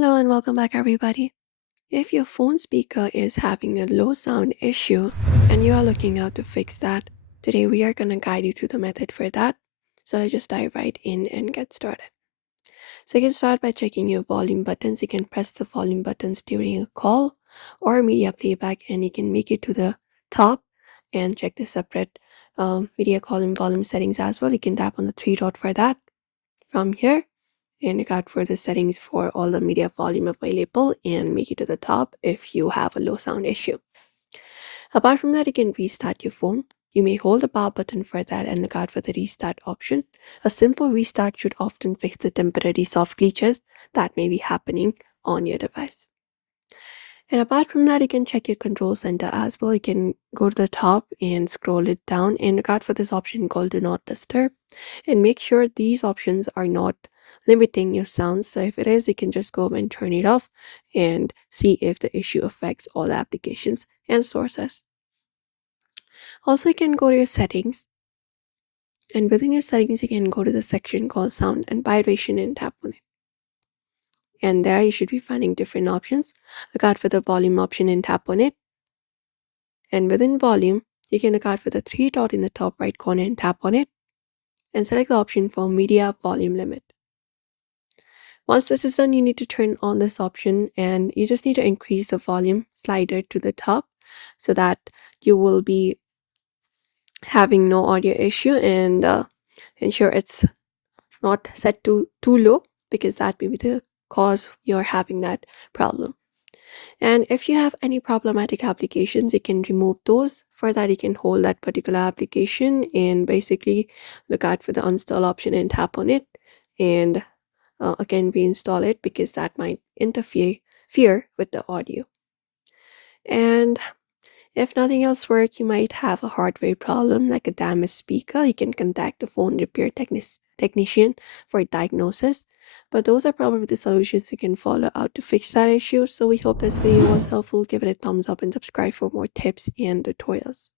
Hello and welcome back, everybody. If your phone speaker is having a low sound issue and you are looking out to fix that, today we are going to guide you through the method for that. So let's just dive right in and get started. So you can start by checking your volume buttons. You can press the volume buttons during a call or media playback, and you can make it to the top and check the separate media column volume settings as well. You can tap on the three dot for that. From here, and you got further settings for all the media volume available and make it to the top if you have a low sound issue. Apart from that, you can restart your phone. You may hold the power button for that and look out for the restart option. A simple restart should often fix the temporary soft glitches that may be happening on your device. And apart from that, you can check your control center as well. You can go to the top and scroll it down and look out for this option called Do Not Disturb. And make sure these options are not limiting your sound. So if it is, you can just go and turn it off and see if the issue affects all the applications and sources. Also, you can go to your settings. And within your settings, you can go to the section called Sound and Vibration and tap on it. And there you should be finding different options. Look out for the volume option and tap on it. And within volume, you can look out for the three dot in the top right corner and tap on it. And select the option for media volume limit. Once this is done, you need to turn on this option and you just need to increase the volume slider to the top so that you will be having no audio issue, and ensure it's not set to too low because that may be the cause you're having that problem. And if you have any problematic applications, you can remove those. For that, you can hold that particular application and basically look out for the uninstall option and tap on it, and again reinstall it because that might interfere with the audio. And if nothing else works, you might have a hardware problem like a damaged speaker. You can contact the phone repair technician for diagnosis. But those are probably the solutions you can follow out to fix that issue. So we hope this video was helpful. Give it a thumbs up and subscribe for more tips and tutorials.